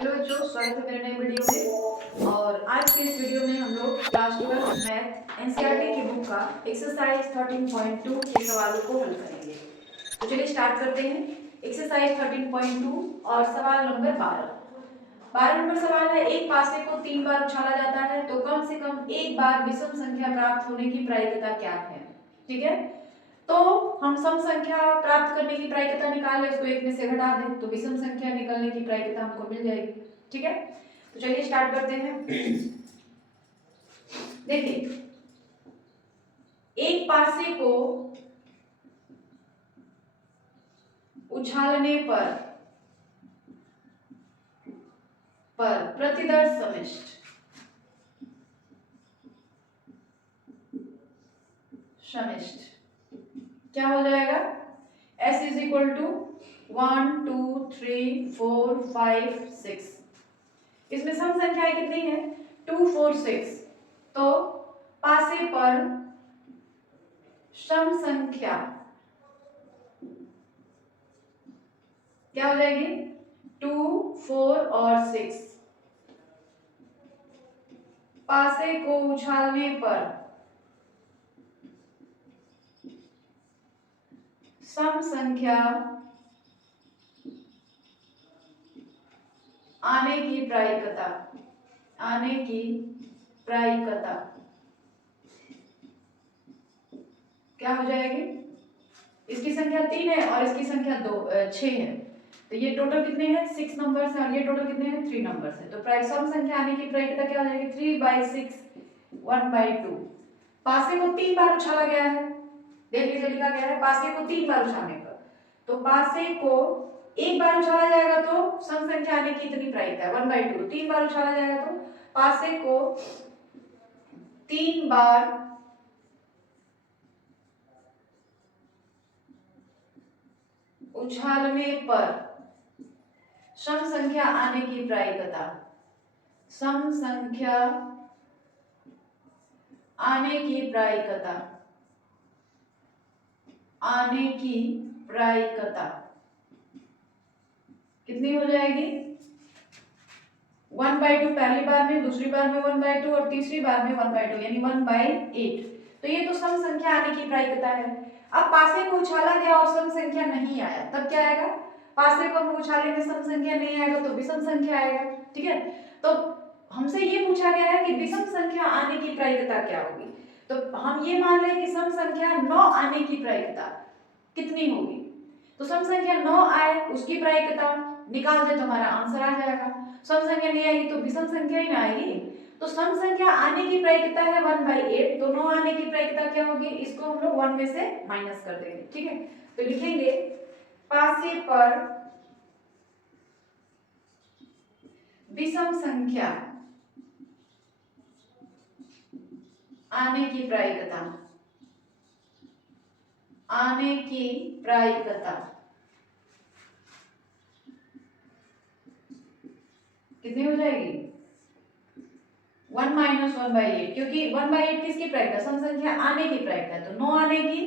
Hello बच्चों, स्वागत है मेरे नए वीडियो में। और आज के इस वीडियो में हम लोग क्लास 12 मैथ एनसीईआरटी की बुक का एक्सरसाइज 13.2 के सवालों को हल करेंगे। तो चलिए स्टार्ट करते हैं। एक्सरसाइज 13.2 और सवाल नंबर 12 नंबर सवाल है, एक पासे को 3 बार उछाला जाता है तो कम से कम एक बार विषम संख्या प्राप्त होने की प्रायिकता क्या है। ठीक है, तो हम सम संख्या प्राप्त करने की प्रायिकता निकाल ले, उसको एक में से घटा दें तो विषम संख्या निकालने की प्रायिकता हमको मिल जाएगी। ठीक है, तो चलिए स्टार्ट करते हैं। देखिए, एक पासे को उछालने पर प्रतिदर्श समिष्ट क्या हो जाएगा, S इज इक्वल टू 1 2 3 4 5 6। इसमें सम संख्याएं कितनी है, 2 4 6। तो पासे पर सम संख्या क्या हो जाएगी, 2 4 और 6। पासे को उछालने पर सम संख्या आने की प्रायिकता क्या हो जाएगी, इसकी संख्या 3 है और इसकी संख्या 6 है। तो ये टोटल कितने हैं, 6 नंबर्स हैं और ये टोटल कितने हैं, 3 नंबर्स हैं। तो सम संख्या आने की प्रायिकता क्या हो जाएगी, 3/6 1/2। पासे को 3 बार उछाला गया है, देख लीजिए लिखा गया है पासे को 3 बार उछालने पर। तो पासे को एक बार उछाला जाएगा तो सम संख्या आने की इतनी प्रायिकता है 1/2। 3 बार उछाला जाएगा तो पासे को 3 बार उछालने पर सम संख्या आने की प्रायिकता कितनी हो जाएगी, 1/2 पहली बार में, दूसरी बार में 1/2 और तीसरी बार में 1/2 यानी 1/8। तो ये तो सम संख्या आने की प्रायिकता है। अब पासे को उछाला गया और सम संख्या नहीं आया, तब क्या आएगा, पासे को हम उछालेंगे सम संख्या नहीं आएगा तो विषम संख्या आएगा। ठीक है, तो हमसे ये पूछा गया है कि विषम संख्या आने की प्रायिकता क्या होगी। तो हम ये मान लें कि सम संख्या 9 आने की प्रायिकता कितनी होगी। तो सम संख्या 9 आए उसकी प्रायिकता निकाल दे तो हमारा आंसर आ जाएगा। सम संख्या नहीं आएगी तो विषम संख्या ही ना आएगी। तो सम संख्या आने की प्रायिकता है 1/8, तो 9 आने की प्रायिकता क्या होगी, इसको हम लोग 1 में से माइनस कर देंगे। ठीक है, तो लिखेंगे पासे पर विषम संख्या आने की प्रायिकता कितनी हो जाएगी, 1 - 1/8, क्योंकि 1/8 किसकी प्रायिकता, सम संख्या आने की प्रायिकता है। तो 9 आने की,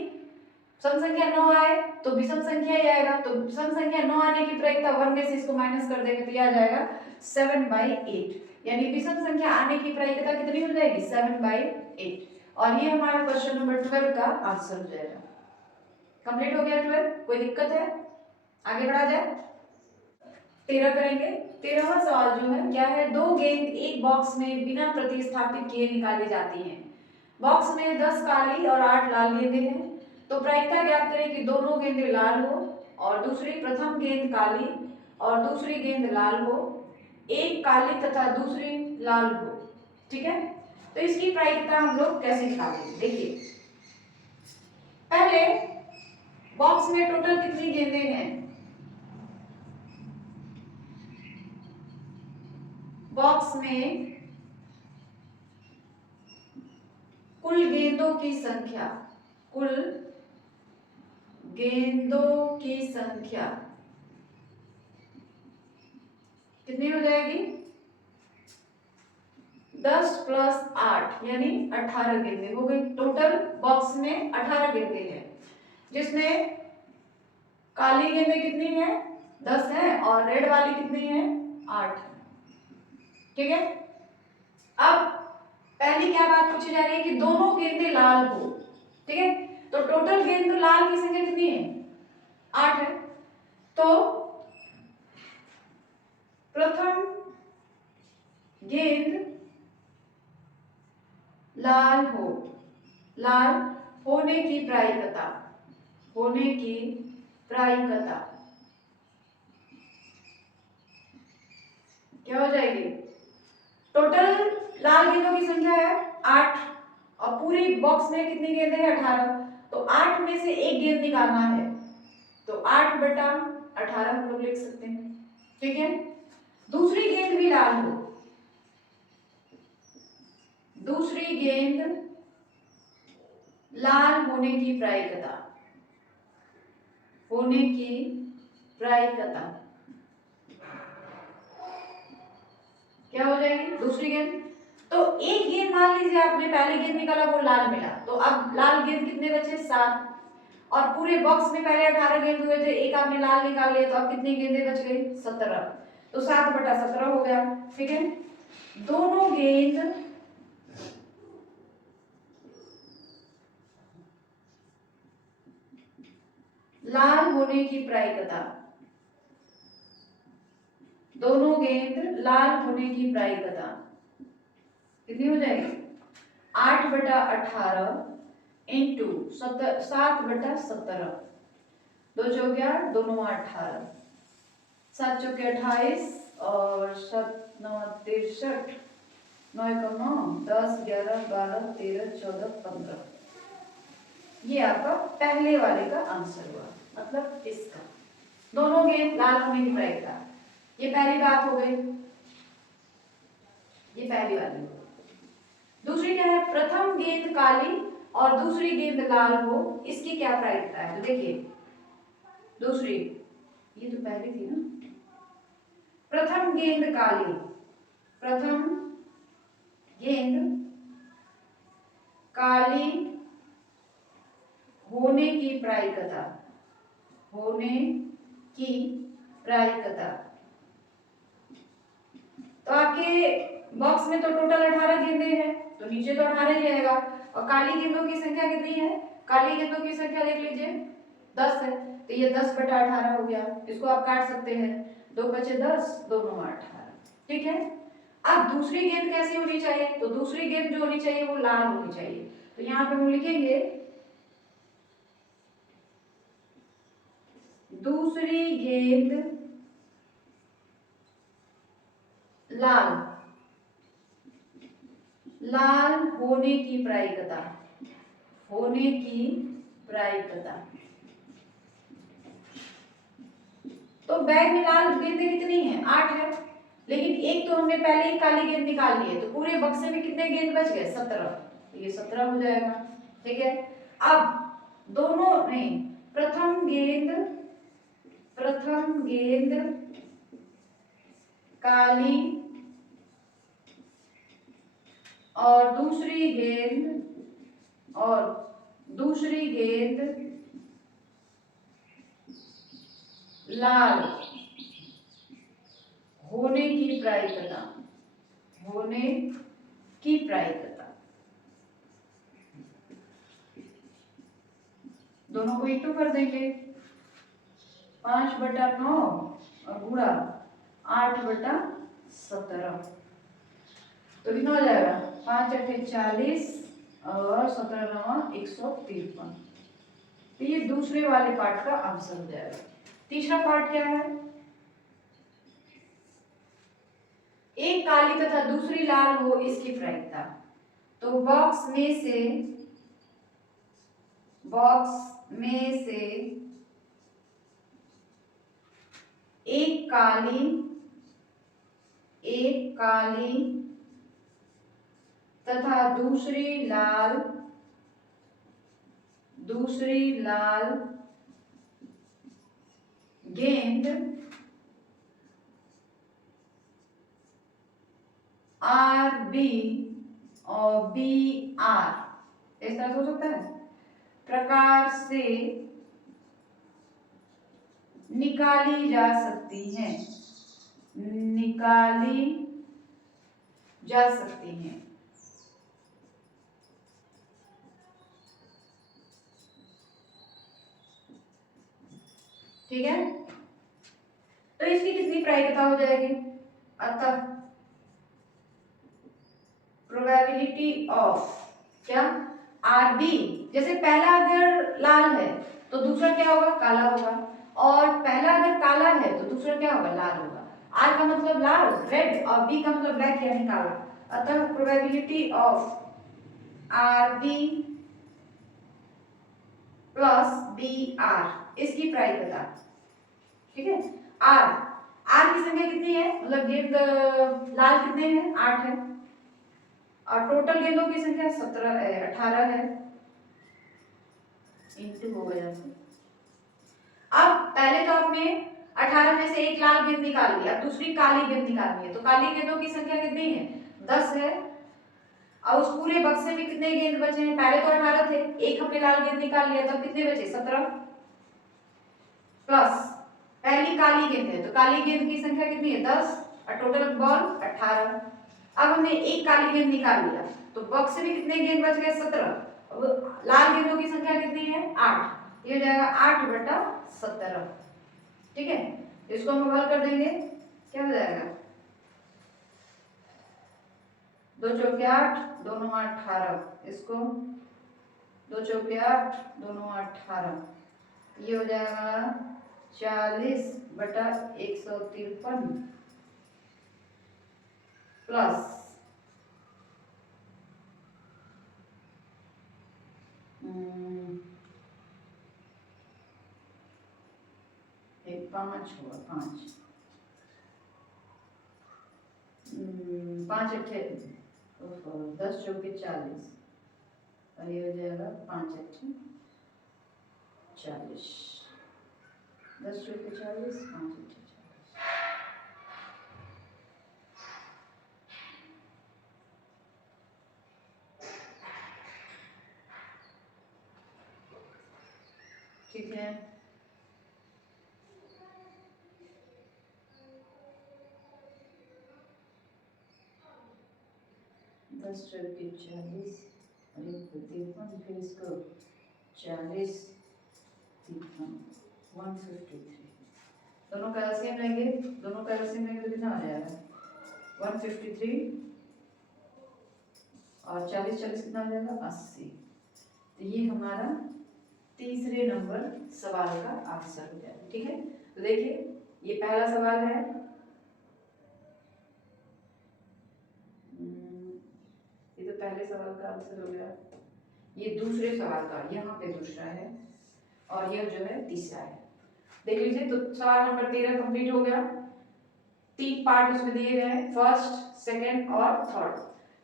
सम संख्या 9 आए तो विषम संख्या ही आएगा। तो सम संख्या 9 आने की प्रायिकता 1 में से इसको माइनस कर देंगे तो ये आ जाएगा 7/8, यानी विषम संख्या आने की प्रायिकता कितनी हो जाएगी, 7/8। और ये हमारा क्वेश्चन नंबर 12 का आंसर हो जाएगा। कंप्लीट हो गया 12, कोई दिक्कत है, आगे बढ़ा जाए। 13 करेंगे। 13वां सवाल जो है क्या है, दो गेंद एक बॉक्स में बिना प्रतिस्थापित किए निकाली जाती हैं। बॉक्स में 10 काली और 8 लाल गेंदें हैं। तो प्रायिकता ज्ञात करें कि दोनों गेंदें लाल हो और दूसरी प्रथम गेंद काली और दूसरी गेंद लाल हो, एक काली तथा दूसरी लाल हो। ठीक है, तो इसकी प्रायिकता हम लोग कैसे निकालेंगे, देखिए पहले बॉक्स में टोटल कितनी गेंदें हैं, बॉक्स में कुल गेंदों की संख्या कितनी हो जाएगी, 10 + 8 यानी 18 गेंदें हो गई। टोटल बॉक्स में 18 गेंदें हैं, जिसमें काली गेंदें कितनी है, 10 है और रेड वाली कितनी है, 8। ठीक है। अब पहली क्या बात पूछी जा रही है कि दोनों गेंदें लाल हो, ठीक है। तो टोटल गेंद तो लाल की संख्या कितनी है, 8 है। तो प्रथम गेंद लाल हो, लाल होने की प्रायिकता, होने की प्रायिकता क्या हो जाएगी, टोटल लाल गेंदों की संख्या है 8 और पूरी बॉक्स में कितनी गेंदें हैं, 18। तो 8 में से एक गेंद निकालना है, तो 8/18 हम लोग लिख सकते हैं, ठीक है। दूसरी गेंद भी लाल हो, दूसरी गेंद लाल होने की प्रायिकता, होने की प्रायिकता क्या हो जाएगी, दूसरी गेंद। तो एक गेंद मान लीजिए आपने पहले गेंद निकाला वो लाल मिला, तो अब लाल गेंद कितने बचे, 7। और पूरे बॉक्स में पहले 18 गेंद हुए थे, एक आपने लाल निकाल लिया, तो अब कितनी गेंदें बच गई, 17। तो 7/17 हो गया, ठीक है। दोनों गेंद लाल होने की प्रायिकता, दोनों गेंद लाल होने की प्रायिकता कितनी हो जाएगी, 8/18 इंटू 7/17, 2 चौके 8, 2 9 18, 7 चौके 28 और 7 9 63, 9 1 9, 10 11 12 13 14 15। ये आपका पहले वाले का आंसर हुआ, मतलब इसका दोनों गेंद लाल होने की प्रायिकता। ये पहली बात हो गई, ये पहली वाली। दूसरी क्या है, प्रथम गेंद काली और दूसरी गेंद लाल हो, इसकी क्या प्रायिकता है। तो देखिए दूसरी, ये तो पहली थी ना, प्रथम गेंद काली, प्रथम गेंद काली होने की प्रायिकता, होने की प्रायिकता। तो आपके बॉक्स में तो टोटल 18 गेंदें हैं, तो नीचे तो 18 ही रहेगा। और काली गेंदों की संख्या कितनी है, काली गेंदों की संख्या देख लीजिए 10 है, तो ये 10/18 हो गया। इसको आप काट सकते हैं, 2 बचे 10, 2 9 18, ठीक है। अब दूसरी गेंद कैसी होनी चाहिए, तो दूसरी गेंद जो होनी चाहिए वो लाल होनी चाहिए। तो यहाँ पे हम लिखेंगे दूसरी गेंद लाल, लाल होने की प्रायिकता, होने की प्रायिकता। तो बैग में लाल गेंदें कितनी हैं, 8 है, लेकिन एक तो हमने पहले ही काली गेंद निकाल ली है, तो पूरे बक्से में कितने गेंद बच गए, 17। तो ये 17 हो जाएगा, ठीक है। अब दोनों नहीं, प्रथम गेंद, प्रथम गेंद काली और दूसरी गेंद, और दूसरी गेंद लाल होने की प्रायिकता, होने की प्रायिकता। दोनों को इक्टू कर देंगे, 5/9 और गुणा 8/17, तो कितना हो जाएगा, 5 8 40 और 17 9 153। तो ये दूसरे वाले पार्ट का आंसर हो जाएगा। तीसरा पार्ट क्या है, एक काली तथा दूसरी लाल हो, इसकी प्रायिकता। तो बॉक्स में से एक काली तथा दूसरी लाल गेंद RB और BR, इस तरह हो सकता है, प्रकार से निकाली जा सकती हैं, निकाली जा सकती हैं। ठीक है, तो इसकी कितनी प्रायिकता हो जाएगी? अतः प्रोबेबिलिटी ऑफ क्या आरबी, जैसे पहला अगर लाल है तो दूसरा क्या होगा? काला होगा, और पहला अगर काला है तो दूसरा क्या होगा? लाल होगा। आर का मतलब लाल रेड और बी का मतलब ब्लैक यानी काला। अतः probability of R B plus B R, इसकी प्रायिकता, ठीक है। आर आर की संख्या कितनी है? मतलब गेंद लाल कितने हैं? 8 है, और टोटल गेंदों की संख्या 18 है, इंटू हो गया। अब पहले तो आपने 18 में से एक लाल गेंद निकाल ली, अब दूसरी काली गेंद निकालनी है, तो काली गेंदों की संख्या कितनी है? 10 है। और उस पूरे बक्से में कितने गेंद बचे हैं? पहले तो 18 थे, एक हमने लाल गेंद निकाल लिया, तब कितने बचे? 17 प्लस पहली काली गेंद है, तो काली गेंद की संख्या कितनी है? 10, और टोटल बॉल 18। अब हमने एक काली गेंद निकाल लिया, तो बॉक्स में कितने गेंद बच गए? 17। अब लाल गेंदों की संख्या कितनी है? 8। ये हो जाएगा 8/17। ठीक है, इसको हम हल कर देंगे, क्या हो जाएगा? 2 चौके 8, दोनों 18, इसको 2 चौके 8, दोनों 18, ये हो जाएगा 40/153 प्लस 5 हुआ, 5 5 अट्ठे 10 चौके 40, और ये हो जाएगा 5 अट्ठे 40, 10 चौके 40, 5 अट्ठे 40। ठीक है, दस चौके 40 और 53, फिर इसको 40 53 153, दोनों का एलसीएम लेंगे, दोनों का एलसीएम लेंगे तो कितना आ जाएगा? 153 और 40 40 कितना आ जाएगा? 80। तो ये हमारा तीसरे नंबर सवाल का आंसर हो जाएगा। ठीक है, तो देखिए ये पहला सवाल है, ये तो पहले सवाल का आंसर हो गया, ये दूसरे सवाल का, यहाँ पे दूसरा है, और ये जो है तीसरा है। देख लीजिए, तो सवाल नंबर 13 कंप्लीट हो गया। 3 पार्ट उसमें दिए गए हैं, फर्स्ट, सेकंड और थर्ड।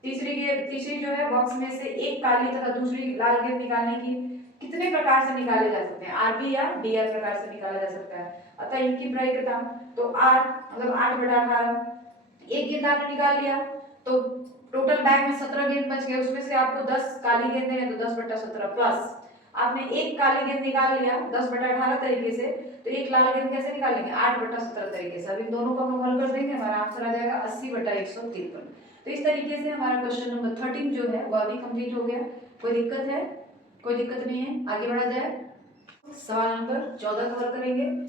तीसरी जो है बॉक्स में से एक काली तथा दूसरी लाल गेंद निकालने की कितने प्रकार से निकाले जा सकते हैं? आरबी या डीआर प्रकार से निकाला जा सकता है। अतः इनकी प्रायिकता, तो आर मतलब 8/18, एक गेंद आपने निकाल लिया, तो टोटल बैग में 17 गेंद बच गए, उसमें से आपको 10 काली गेंदें हैं, तो 10/17 प्लस आपने एक काली गेंद निकाल लिया 10/18 तरीके से, तो एक लाल गेंद कैसे निकालेंगे? 8/17 तरीके से। अब इन दोनों को हम हल कर देंगे, हमारा आंसर आ जाएगा 80/153। तो इस तरीके से हमारा क्वेश्चन नंबर 13 जो है वह भी कंप्लीट हो गया। कोई दिक्कत है? कोई दिक्कत नहीं है, आगे बढ़ा जाए। सवाल नंबर 14 को हल करेंगे।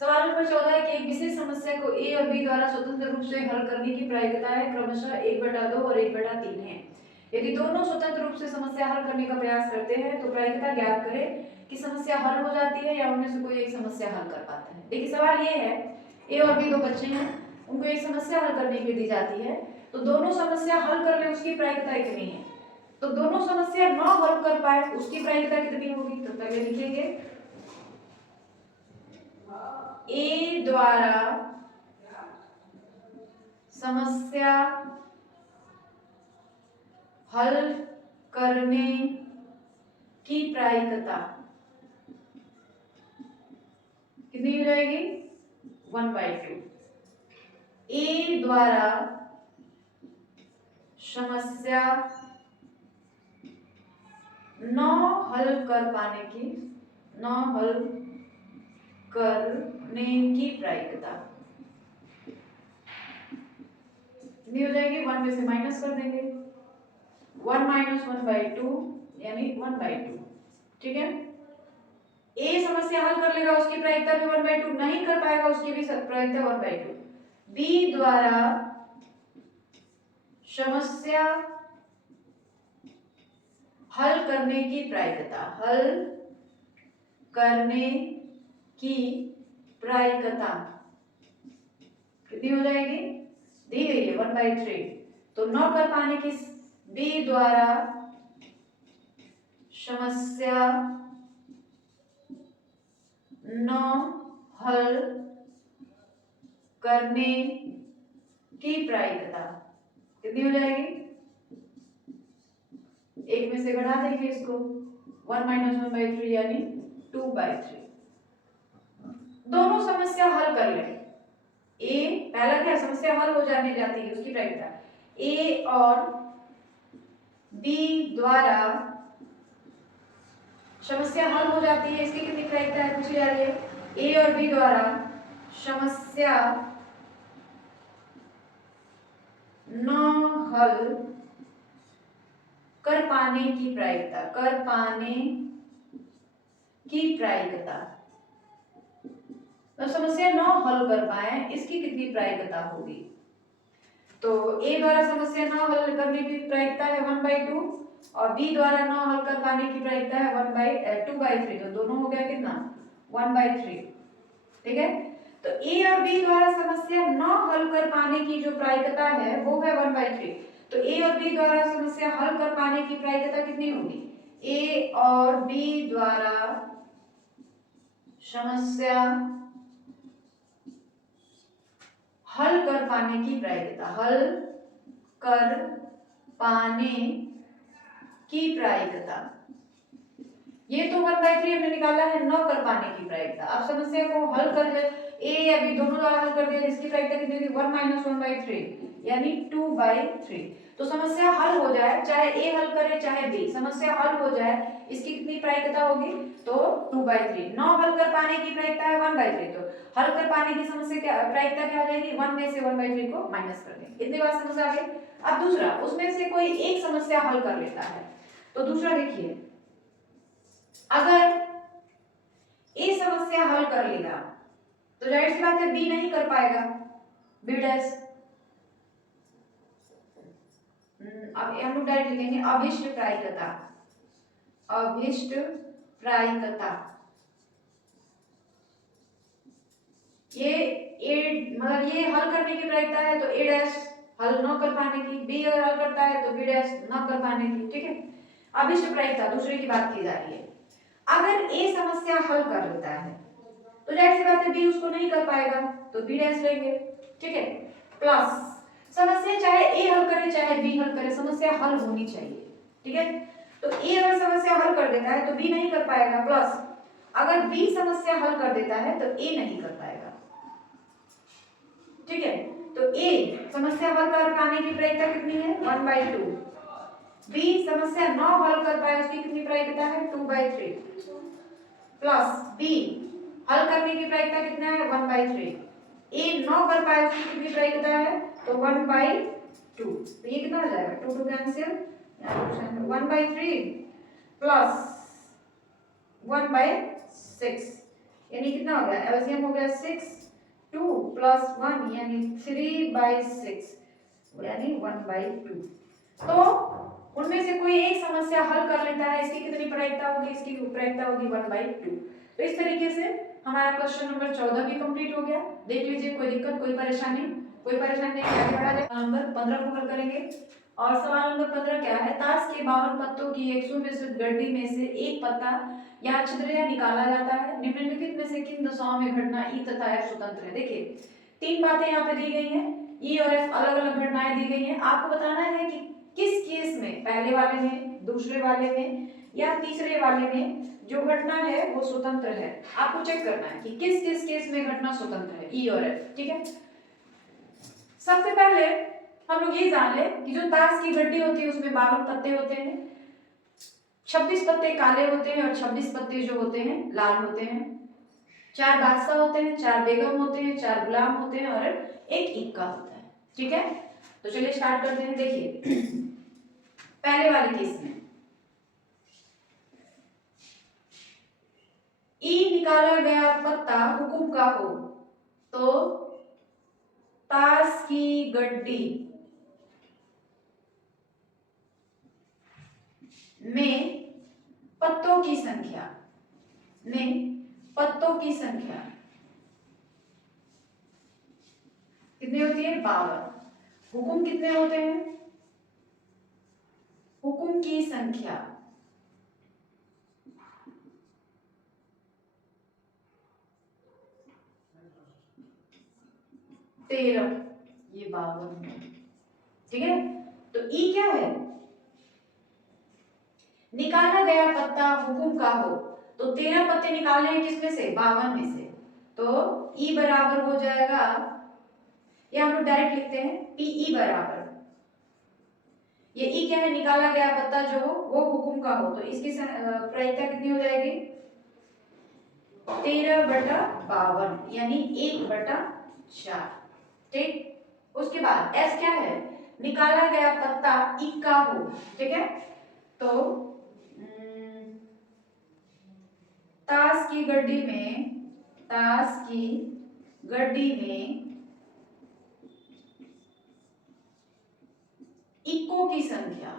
सवाल नंबर 14 है कि एक विशेष समस्या को ए और बी द्वारा स्वतंत्र रूप से हल करने की प्रायिकताएं क्रमशः 1/2 और 1/3 है। यदि दोनों स्वतंत्र रूप से समस्या हल करने का प्रयास करते हैं तो प्रायिकता ज्ञात करें कि समस्या हल हो जाती है या उनमें से कोई एक समस्या हल कर पाता है। देखिए सवाल ये है, ए और बी दो बच्चे हैं, उनको एक समस्या हल करने के लिए दी जाती है, तो दोनों समस्या हल कर ले उसकी प्रायिकता कितनी है? तो दोनों समस्या न हल कर पाए उसकी प्रायिकता कितनी होगी? तो पहले लिखेंगे ए द्वारा समस्या हल करने की प्रायिकता कितनी हो जाएगी? 1/2। ए द्वारा समस्या न हल कर पाने की, न हल करने की प्रायिकता कितनी कितनी हो जाएगी, 1 में से माइनस कर देंगे, 1 माइनस 1/2 यानी 1/2। ठीक है, ए समस्या हल कर लेगा, उसकी प्रायिकता भी 1/2, नहीं कर पाएगा उसकी भी प्रायिकता 1/2। बी द्वारा समस्या हल करने की प्रायिकता, हल करने की प्रायिकता कितनी हो जाएगी, दी गई है 1/3। तो न कर पाने की, बी द्वारा समस्या न हल करने की प्रायिकता कितनी हो जाएगी, एक में से घटा देंगे इसको, 1 माइनस 1/3 यानी 2/3। दोनों समस्या हल कर ले, ए पहला क्या समस्या हल हो जाने जाती है उसकी प्रायिकता, ए और बी द्वारा समस्या हल हो जाती है, इसकी कितनी प्रायिकता है पूछी जा रही है, ए और बी द्वारा समस्या न हल कर पाने की प्रायिकता, कर पाने की प्रायिकता, तो समस्या न हल कर पाए इसकी कितनी प्रायिकता होगी। तो ए द्वारा समस्या न हल करने की प्रायिकता है 1/2 और बी द्वारा न हल कर पाने की प्रायिकता है 2/3, तो दोनों हो गया कितना 1/3। ठीक है, तो ए और बी द्वारा समस्या न हल कर पाने की जो प्रायिकता है वो है 1/3। तो ए और बी द्वारा समस्या हल कर पाने की प्रायिकता कितनी होगी, ए और बी द्वारा समस्या हल कर पाने की प्रायिकता, हल कर पाने की प्रायिकता, ये तो 1/3 हमने निकाला है न कर पाने की प्रायिकता। अब समस्या को हल कर ले, ए या बी दोनों द्वारा हल कर दिया, इसकी प्रायिकता कितनी होगी 1 माइनस 1/3 यानी 2/3। तो समस्या हल हो जाए, चाहे ए हल करे चाहे बी, समस्या हल हो जाए, इसकी कितनी प्रायिकता होगी, तो 2/3। न हल कर पाने की प्रायिकता है 1/3, तो हल कर पाने की समस्या क्या प्रायिकता क्या हो जाएगी, 1 में से 1/3 को माइनस कर देंगे। इतनी बात समझ आ गई। अब दूसरा, उसमें से कोई एक समस्या हल कर लेता है, तो दूसरा देखिए, अगर ए समस्या हल कर लेगा तो जाहिर सी बात है बी नहीं कर पाएगा, बी डैश। अब हम लोग डायरेक्ट लिखेंगे अभिष्ट प्रायिकता, अभिष्ट प्रायिकता, ये ए मतलब ये हल करने की प्रायिकता है तो ए डैश हल न कर पाने की, बी अगर हल करता है तो बी डैश न कर पाने की। ठीक है, अभिष्ट प्रायिकता दूसरे की बात की जा रही है। अगर ए समस्या हल कर लेता है तो जाहिर सी बात है बी उसको नहीं कर पाएगा, तो बी डैश लेंगे। ठीक है, प्लस समस्या चाहे ए हल करे चाहे बी हल करे, समस्या हल होनी चाहिए। ठीक है, तो ए अगर समस्या हल कर देता है तो बी नहीं कर पाएगा, प्लस अगर बी समस्या हल कर देता है तो ए नहीं कर पाएगा। ठीक है, तो ए समस्या हल कर पाने की प्रायिकता कितनी है 1/2, बी समस्या न हल कर पाए उसकी कितनी प्रायिकता है 2/3, प्लस बी हल करने की प्रायिकता कितना है 1/3, ए न कर पाए उसकी कितनी प्रायिकता है तो 1/2। तो ये कितना हो जाएगा 2 2 कैंसिल, 1/3 प्लस 1/6 यानी कितना हो गया, एलसीएम हो गया 6, 2 प्लस 1 यानी 3/6 यानी 1/2। तो उनमें से कोई एक समस्या हल कर लेता है, इसकी कितनी प्रायिकता होगी, इसकी प्रायिकता होगी 1/2। तो इस तरीके से हमारा क्वेश्चन नंबर 14 भी कंप्लीट हो गया। देख लीजिए, कोई दिक्कत कोई परेशानी नहीं, आगे बढ़ा जाए। नंबर 15 को हल करेंगे और सवाल नंबर 15 क्या है, ताश के 52 पत्तों की एक सुव्यवस्थित गड्डी में से एक पत्ता या छिद्रिया निकाला जाता है, निम्नलिखित में से किन दशाओं में घटना ई तथा एफ स्वतंत्र है। देखिए, तीन बातें यहाँ पे दी गई हैं, ई और एफ अलग अलग घटनाएं दी गई हैं, आपको बताना है कि किस केस में, पहले वाले में, दूसरे वाले में या तीसरे वाले में जो घटना है वो स्वतंत्र है। आपको चेक करना है कि किस किस केस में घटना स्वतंत्र है, ई और एफ। ठीक है, सबसे पहले हम लोग ये जान ले कि जो ताश की गड्डी होती है उसमें 52 पत्ते होते हैं, 26 पत्ते काले होते हैं और 26 पत्ते जो होते हैं लाल होते हैं, 4 बादशाह होते हैं, 4 बेगम होते हैं, 4 गुलाम होते हैं और एक इक्का होता है। ठीक है, तो चलिए स्टार्ट करते हैं। देखिए पहले वाले केस में ई निकाला गया पत्ता हुकुम का हो तो ताश की गड्डी में पत्तों की संख्या कितनी होती है? 52। हुकुम कितने होते हैं? हुकुम की संख्या 13, ये 52 है। ठीक है, तो ई क्या है? निकाला गया पत्ता हुकुम का हो तो 13 पत्ते निकालने हैं किसमें से? 52 में से। तो ई बराबर हो जाएगा, ये हम लोग डायरेक्ट लिखते हैं, पीई बराबर, ये ई क्या है? निकाला गया पत्ता जो हो वो हुकुम का हो, तो इसकी प्रायिकता कितनी हो जाएगी? 13/52 यानी 1/4। ठीक, उसके बाद एस क्या है? निकाला गया पत्ता इक्का हो। ठीक है, तो ताश की गड्डी में इक्कों की संख्या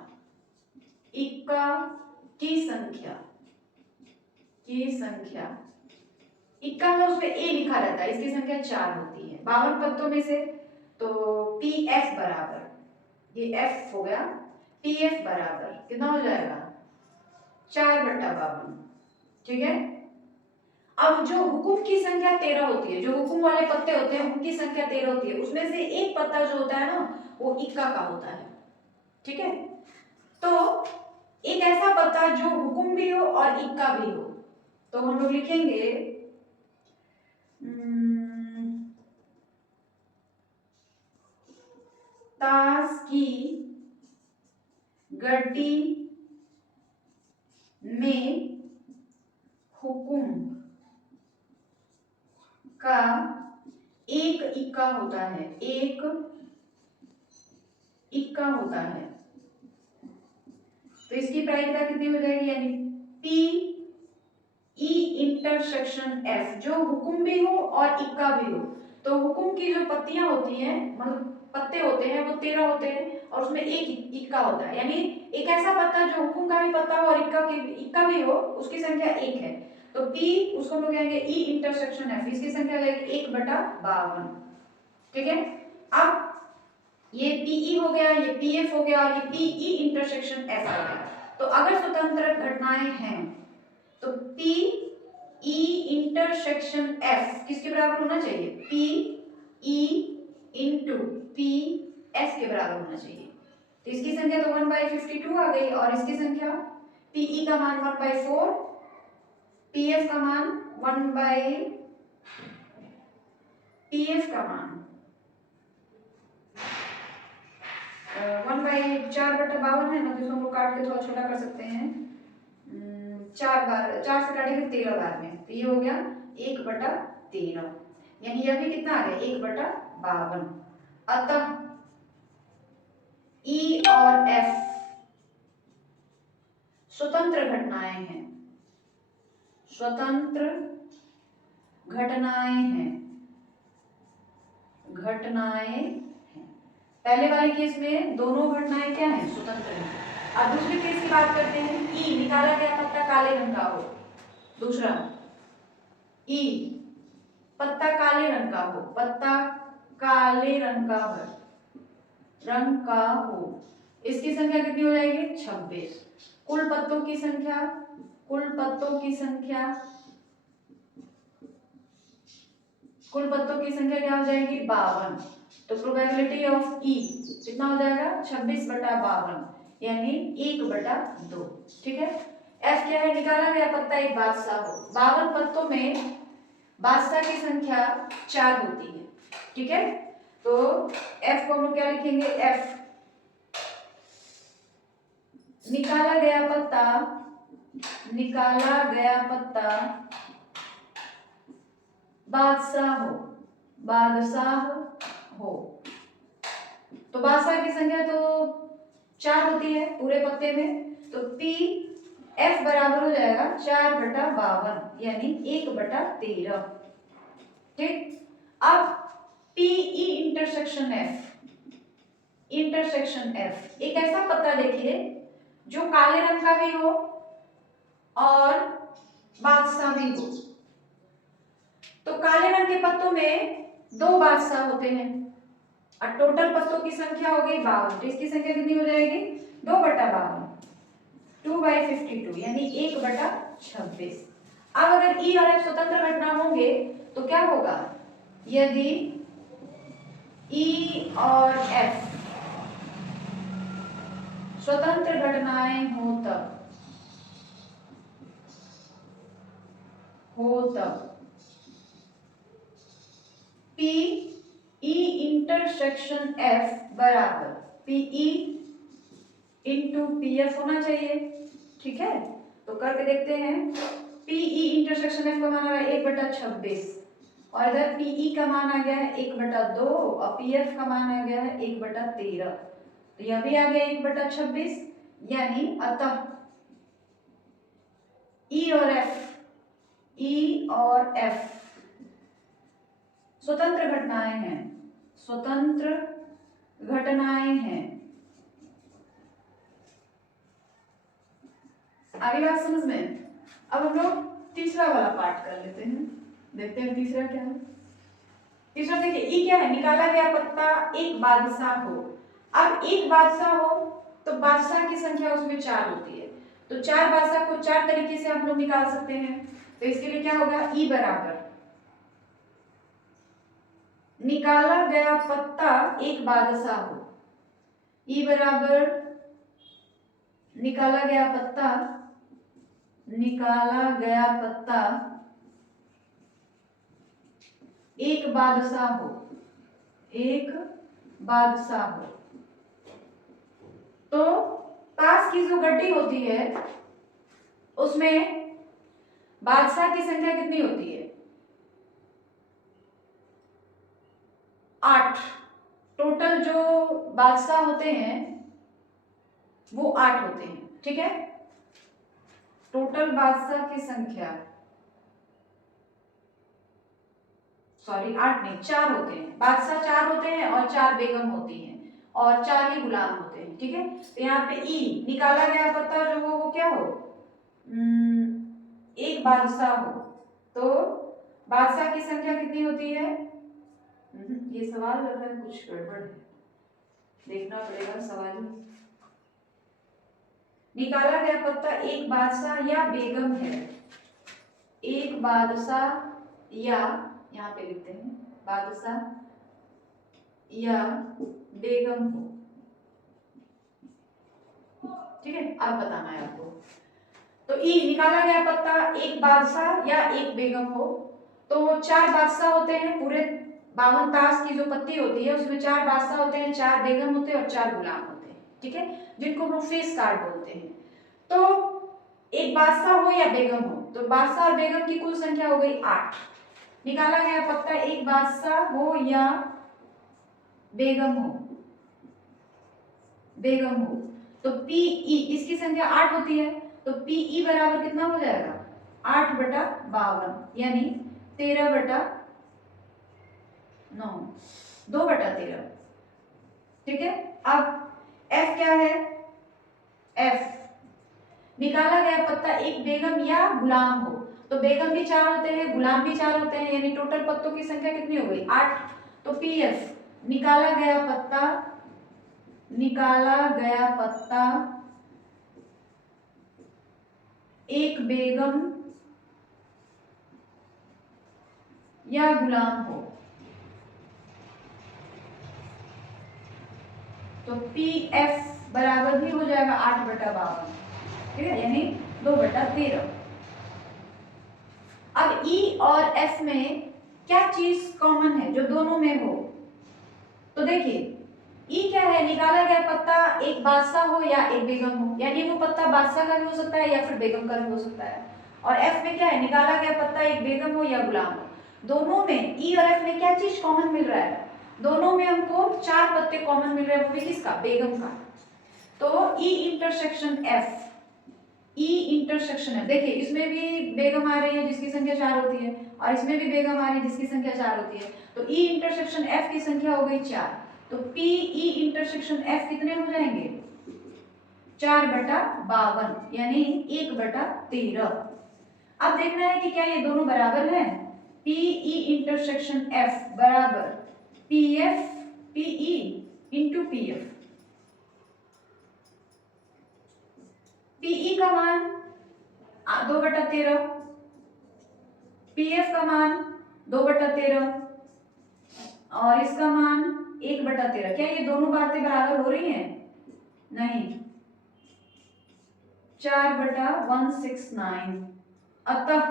इक्का में उसमें ए लिखा रहता है, इसकी संख्या 4 होती है 52 पत्तों में से। तो पी एफ बराबर, ये एफ हो गया, पी एफ बराबर कितना हो जाएगा? 4/52। ठीक है, अब जो हुकुम की संख्या 13 होती है, जो हुकुम वाले पत्ते होते हैं उनकी संख्या 13 होती है, उसमें से एक पत्ता जो होता है ना वो इक्का का होता है। ठीक है, तो एक ऐसा पत्ता जो हुकुम भी हो और इक्का भी हो, तो हम लोग लिखेंगे ताश की गड्डी में हुकुम का एक इक्का होता है, तो इसकी प्रायिकता कितनी हो जाएगी? यानी पी ई इंटरसेक्शन एफ, जो हुकुम भी हो और इक्का भी हो। तो हुकुम की जो पत्तियां होती हैं, मतलब पत्ते होते हैं, वो 13 होते हैं और उसमें एक इक्का होता है, यानी एक ऐसा पत्ता जो हुकुम का भी पत्ता हो और इक्का भी हो, उसकी संख्या 1 है। तो P उसको हम लोग कहेंगे ई इंटरसेक्शन एफ, इसकी संख्या हो जाएगी 1/52। ठीक है, अब ये पीई हो गया, ये पीएफ हो गया और ये पीई इंटरसेक्शन एफ हो गया। तो अगर स्वतंत्र घटनाएं हैं तो पी ई इंटरसेक्शन एफ किसके बराबर होना चाहिए? P E into P F के बराबर होना चाहिए। तो इसकी संख्या तो 1/52 आ गई और इसकी संख्या पीई का मान 1/4, पीएफ का मान 1/4/52 है ना, तो इसको हम लोग काट के थोड़ा छोटा कर सकते हैं। 4 से काटेंगे 13 बार में, तो ये हो गया 1/13, यानी यह भी कितना आ गया? 1/52। अतः ई और एफ स्वतंत्र घटनाएं हैं, पहले वाले केस में दोनों घटनाएं क्या हैं? स्वतंत्र हैं। अब दूसरे केस की बात करते हैं। ई निकाला गया पत्ता काले रंग का हो, दूसरा ई पत्ता काले रंग का हो, इसकी संख्या कितनी हो जाएगी? 26। कुल पत्तों की संख्या क्या हो जाएगी? 52। तो प्रोबेबिलिटी ऑफ ई कितना हो जाएगा? 26/52 यानी 1/2। ठीक है, एफ क्या है? निकाला गया पत्ता एक बादशाह हो, 52 पत्तों में बादशाह की संख्या 4 होती है। ठीक है, तो एफ को हम लोग क्या लिखेंगे? एफ निकाला गया पत्ता बादशाह हो, तो बादशाह की संख्या तो 4 होती है पूरे पत्ते में, तो पी एफ बराबर हो जाएगा 4/52 यानी 1/13। ठीक, अब पीई इंटरसेक्शन एफ, एक ऐसा पत्ता देखिए जो काले रंग का भी हो और बादशाह भी हो। तो काले रंग के पत्तों में 2 बादशाह होते हैं और टोटल पत्तों की संख्या हो गई 52, तो इसकी संख्या कितनी हो जाएगी 2/52, 2/52 यानी 1/26। अब अगर ई और एफ स्वतंत्र घटना होंगे तो क्या होगा, यदि ई और एफ स्वतंत्र घटनाएं हो तब पी ई इंटरसेक्शन एफ बराबर पीई इंटू पी एफ होना चाहिए। ठीक है, तो करके देखते हैं। पीई इंटरसेक्शन एफ का मान आ रहा है 1/26 और इधर पीई का मान आ गया है 1/2 और पीएफ का मान आ गया है 1/13, तो यह भी आ गया 1/26 यानी अतः ई और एफ स्वतंत्र घटनाएं हैं, आगे बात समझ में। अब हम लोग तीसरा वाला पार्ट कर लेते हैं, देखते हैं तीसरा क्या है। तीसरा देखिए, ई क्या है, निकाला गया पत्ता एक बादशाह हो। अब एक बादशाह हो तो बादशाह की संख्या उसमें 4 होती है, तो 4 बादशाह को 4 तरीके से हम लोग निकाल सकते हैं। तो इसके लिए क्या होगा, ई बराबर निकाला गया पत्ता एक बादशाह हो, ई बराबर निकाला गया पत्ता एक बादशाह हो। तो पास की जो गड्डी होती है उसमें बादशाह की संख्या कितनी होती है, 8। टोटल जो बादशाह होते हैं वो 8 होते हैं। ठीक है, टोटल बादशाह की संख्या 4 होते हैं। बादशाह 4 होते हैं और 4 बेगम होती हैं और 4 ही गुलाम होते हैं। ठीक है, तो यहाँ पे ई निकाला गया पत्ता जो हो वो क्या हो, एक बादशाह हो। तो बादशाह की संख्या कितनी होती है, ये सवाल लग रहा है कुछ गड़बड़ है, देखना पड़ेगा सवाल। निकाला गया पत्ता एक बादशाह या बेगम है, एक बादशाह या, यहाँ पे लिखते हैं बादशाह या बेगम हो। ठीक है, अब बताना है आपको। तो ई निकाला गया पत्ता एक बादशाह या एक बेगम हो, तो 4 बादशाह होते हैं, पूरे 52 ताश की जो पत्ती होती है उसमें 4 बादशाह होते हैं, 4 बेगम होते हैं और 4 गुलाम होते हैं। ठीक है, जिनको हम लोग फेस कार्ड बोलते हैं। तो एक बादशाह हो या बेगम हो, तो बादशाह और बेगम की कुल संख्या हो गई 8। निकाला गया पत्ता एक बादशाह हो या बेगम हो, तो पीई इसकी संख्या 8 होती है, तो पीई बराबर कितना हो जाएगा 8/52 यानी 13/9, 2/13। ठीक है, अब एफ क्या है, एफ निकाला गया पत्ता एक बेगम या गुलाम हो, तो बेगम भी 4 होते हैं, गुलाम भी 4 होते हैं, यानी टोटल पत्तों की संख्या कितनी हो गई 8। तो पीएफ निकाला गया पत्ता एक बेगम या गुलाम हो, तो पीएफ बराबर भी हो जाएगा 8/52। ठीक है, यानी 2/13। अब ई और एफ में क्या चीज कॉमन है जो दोनों में हो, तो देखिए ई क्या है, निकाला गया पत्ता एक बादशाह हो या एक बेगम हो, यानी वो पत्ता बादशाह का भी हो सकता है या फिर बेगम का भी हो सकता है। और एफ में क्या है, निकाला गया पत्ता एक बेगम हो या गुलाम हो। दोनों में ई और एफ में क्या चीज कॉमन मिल रहा है, दोनों में हमको 4 पत्ते कॉमन मिल रहे हैं, वो भी किसका, बेगम का। तो ई इंटरसेक्शन एफ, ई इंटरसेक्शन एफ, देखिए इसमें भी बेगम आ रही है जिसकी संख्या 4 होती है, और इसमें भी बेगम आ रही है जिसकी संख्या 4 होती है। तो ई इंटरसेक्शन एफ की संख्या हो गई 4। तो पी ई इंटरसेक्शन एफ कितने हो जाएंगे, 4/52 यानी 1/13। अब देखना है कि क्या ये दोनों बराबर हैं। पी ई इंटरसेक्शन एफ बराबर P F P E into P F. P E का मान 2/13, पीएफ का मान 2/13 और इसका मान 1/13। क्या ये दोनों बातें बराबर हो रही हैं? नहीं, 4/169। अतः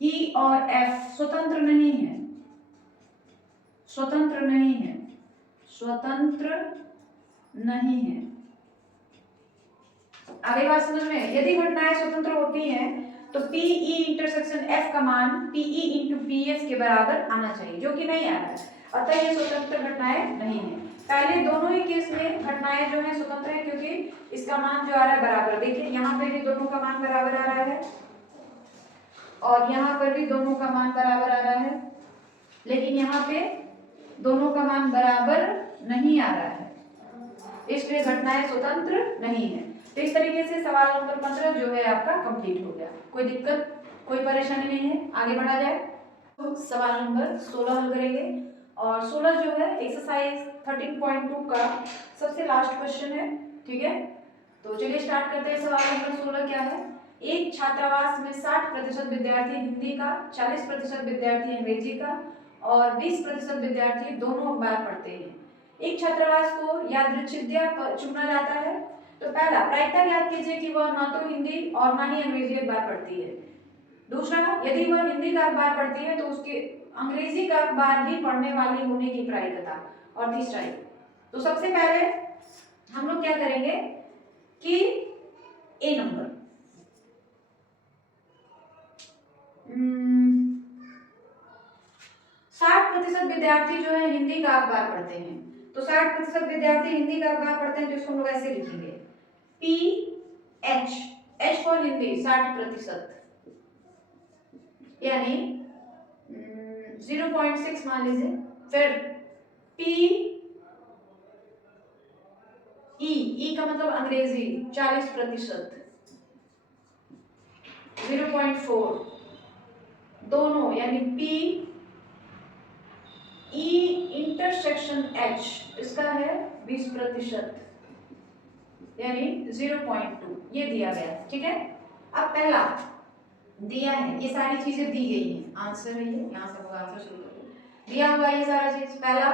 ई और एफ स्वतंत्र नहीं है, स्वतंत्र नहीं है, स्वतंत्र नहीं है। आगे बात समझ में? यदि घटनाएं स्वतंत्र होती हैं तो पीई इंटरसेक्शन एफ का मान पीई इंटू पीएफ के बराबर आना चाहिए, जो कि नहीं आ रहा है। अतः ये स्वतंत्र घटनाएं नहीं है। पहले दोनों ही केस में घटनाएं जो है स्वतंत्र है, क्योंकि इसका मान जो आ रहा है बराबर। देखिए यहाँ पे भी दोनों का मान बराबर आ रहा है और यहाँ पर भी दोनों का मान बराबर आ रहा है, लेकिन यहाँ पे दोनों का मान बराबर नहीं आ रहा है, इसलिए घटनाएं स्वतंत्र नहीं है। तो इस तरीके से सवाल नंबर 15 जो है आपका कंप्लीट हो गया। कोई दिक्कत, कोई परेशानी नहीं है, आगे बढ़ा जाए। तो सवाल नंबर 16 हल करेंगे और 16 जो है एक्सरसाइज 13.2 का सबसे लास्ट क्वेश्चन है, ठीक है। तो चलिए स्टार्ट करते हैं। सवाल नंबर 16 क्या है? एक छात्रावास में 60% विद्यार्थी हिंदी का, 40% विद्यार्थी अंग्रेजी का और 20% विद्यार्थी दोनों अखबार पढ़ते हैं। एक छात्रावास को यादृच्छिक चुना जाता है। तो पहला, प्रायिकता ज्ञात कीजिए कि वह ना तो हिंदी और ना ही अंग्रेजी अखबार पढ़ती है। दूसरा, यदि वह हिंदी का अखबार पढ़ती है तो उसके अंग्रेजी का अखबार भी पढ़ने वाली होने की प्रायिकता। और तीसरा, तो सबसे पहले हम लोग क्या करेंगे कि ए नंबर 60% विद्यार्थी जो है हिंदी का अखबार पढ़ते हैं। तो 60% विद्यार्थी हिंदी का अखबार पढ़ते हैं, तो इसको हम लोग ऐसे लिखेंगे P H, H for Hindi 60%, यानी 0.6 मान लीजिए। फिर पी ई का मतलब अंग्रेजी 40%, 0.4 दोनों, यानी पी ई इंटरसेक्शन एच इसका है 20%, यानी 0.2। ये दिया गया, ठीक है। अब पहला दिया है, ये सारी चीजें दी गई हैं, आंसर है ये, यहां से आंसर शुरू करिए। दिया हुआ ये सारा चीज। पहला,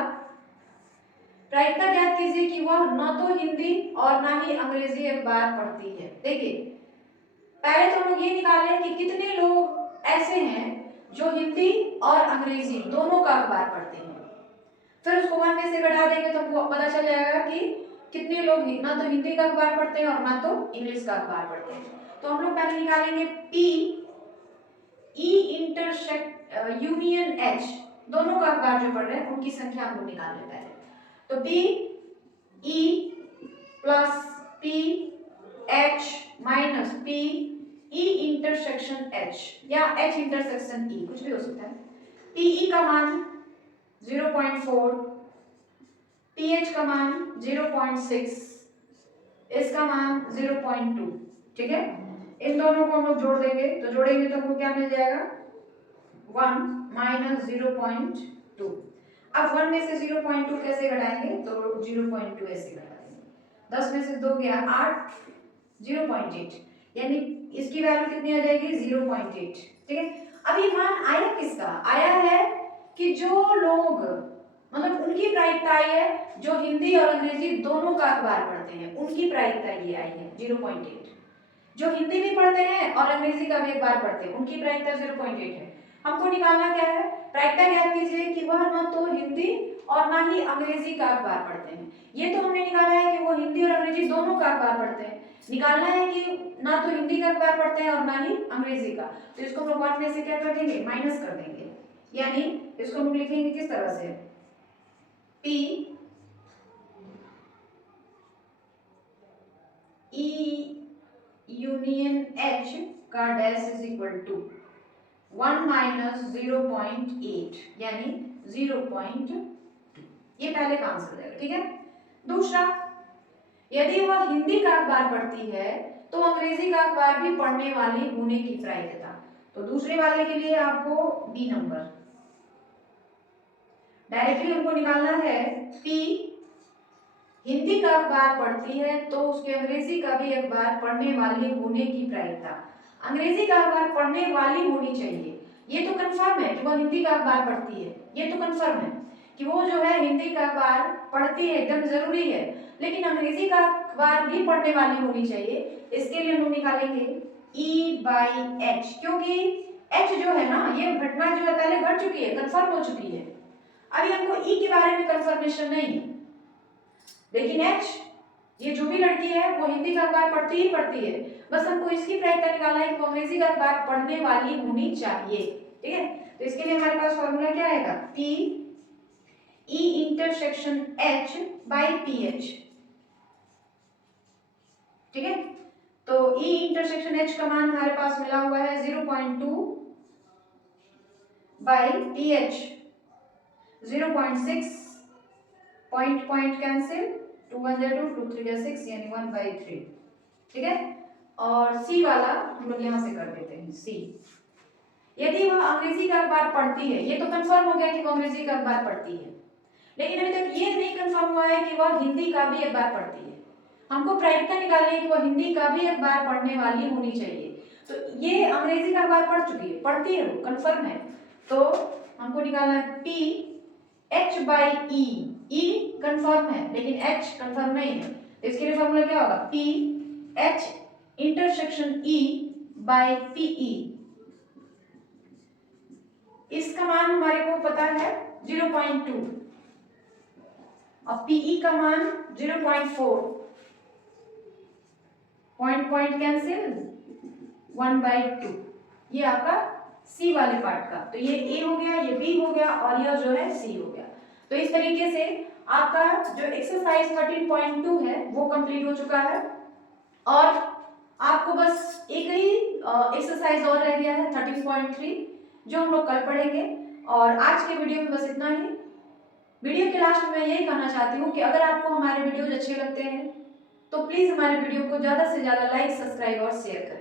प्रायिकता ज्ञात कीजिए कि वह न तो हिंदी और ना ही अंग्रेजी अखबार पढ़ती है। देखिए पहले तो हम लोग ये निकाले कि कितने लोग ऐसे हैं जो हिंदी और अंग्रेजी दोनों का अखबार पढ़ते हैं। फिर उसको 1 में से घटा देंगे तो हमको पता चल जाएगा कि कितने लोग ना तो हिंदी का अखबार पढ़ते हैं और ना तो इंग्लिश का अखबार पढ़ते हैं। तो हम लोग पहले निकालेंगे P E intersect union H, दोनों का अखबार जो पढ़ रहे हैं उनकी संख्या हम लोग निकाल लेते हैं। तो P E plus P H minus P E intersection H या एच इंटरसेक्शन ई, कुछ भी हो सकता है। पीई का मान 0.4, पीएच का मान 0.6, इसका मान 0.2, ठीक है। इन दोनों को हम लोग जोड़ देंगे, तो जोड़ेंगे तो हमको क्या मिल जाएगा 1 माइनस 0.2। अब 1 में से 0.2 कैसे घटाएंगे? तो 0.2 ऐसे घटा देंगे। 10 में से 2 गया 8, 0.8, यानी इसकी वैल्यू कितनी आ जाएगी 0.8, ठीक है। अब ये मान आया किसका? आया है कि जो लोग, मतलब उनकी प्रायिकता आई है जो हिंदी और अंग्रेजी दोनों का अखबार पढ़ते हैं, उनकी प्रायिकता ये आई है 0.8। जो हिंदी भी पढ़ते हैं और अंग्रेजी का भी अखबार पढ़ते हैं उनकी प्रायिकता 0.8 है। हमको निकालना क्या है? प्रायिकता ज्ञात कीजिए कि वह न तो हिंदी और ना ही अंग्रेजी का अखबार पढ़ते हैं। ये तो हमने निकाला है कि वो हिंदी और अंग्रेजी दोनों का अखबार पढ़ते हैं। निकालना है कि ना तो हिंदी का अखबार पढ़ते हैं और ना ही अंग्रेजी का, तो इसको हम लोग 1 में से क्या कर देंगे माइनस कर देंगे, यानी इसको हम लिखेंगे किस तरह से, P E यूनियन H का dash is equal to 1 minus 0.8 यानी 0.2। ये पहले का आंसर हो जाएगा, ठीक है। दूसरा, यदि वह हिंदी का अखबार पढ़ती है तो अंग्रेजी का अखबार भी पढ़ने वाली होने की प्रायिकता। तो दूसरे वाले के लिए आपको बी नंबर डायरेक्टली हमको निकालना है। पी हिंदी का अखबार पढ़ती है तो उसके अंग्रेजी का भी अखबार पढ़ने वाली होने की प्रायिकता। अंग्रेजी का अखबार पढ़ने वाली होनी चाहिए, ये तो कंफर्म है कि वह हिंदी का अखबार पढ़ती है, ये तो कंफर्म है कि वो जो है हिंदी का अखबार पढ़ती है, एकदम जरूरी है। लेकिन अंग्रेजी का अखबार भी पढ़ने वाली होनी चाहिए, इसके लिए हम निकालेंगे E/H, क्योंकि H जो है ना, ये घटना जो है पहले घट चुकी है, कंफर्म हो चुकी है। अभी हमको E के बारे में कंफर्मेशन नहीं है, लेकिन H, ये जो भी लड़की है वो हिंदी का अखबार पढ़ती ही पढ़ती है, बस हमको इसकी प्रायिकता निकालना है कि वो अंग्रेजी का अखबार पढ़ने वाली होनी चाहिए, ठीक है। तो इसके लिए हमारे पास फॉर्मूला क्या आएगा, P E intersection H by PH, ठीक है। तो E इंटरसेक्शन H का मान हमारे पास मिला हुआ है 0.2 by PH 0.6, पॉइंट कैंसिल, 2 1 2, 2 3 6 यानी 1/3, ठीक है। और C वाला हम लोग यहाँ से कर देते हैं, C यदि वह अंग्रेजी का अखबार पढ़ती है, ये तो कंफर्म हो गया कि वो अंग्रेजी का अखबार पढ़ती है, लेकिन अभी तक ये नहीं कंफर्म हुआ है कि वह हिंदी का भी अखबार पढ़ती है। हमको प्रायिकता निकालनी है कि वह हिंदी का भी अखबार पढ़ने वाली होनी चाहिए। तो ये अंग्रेजी का अखबार पढ़ चुकी है, पढ़ती है, वो कंफर्म है, तो हमको निकालना है P H by E। E confirm है लेकिन H कंफर्म नहीं है, तो इसके लिए फॉर्मूला क्या होगा, P H intersection E by PE। इसका मान हमारे को पता है 0.2 और PE का मान 0.4, पॉइंट कैंसिल, 1/2। ये आपका C वाले पार्ट का, तो ये A हो गया, ये B हो गया और यह जो है C हो गया। तो इस तरीके से आपका जो एक्सरसाइज 13.2 है वो कंप्लीट हो चुका है और आपको बस एक ही एक्सरसाइज और रह गया है 13.3 जो हम लोग कल पढ़ेंगे। और आज के वीडियो में बस इतना ही। वीडियो के लास्ट में मैं यही कहना चाहती हूँ कि अगर आपको हमारे वीडियोज अच्छे लगते हैं तो प्लीज हमारे वीडियो को ज्यादा से ज्यादा लाइक, सब्सक्राइब और शेयर करें।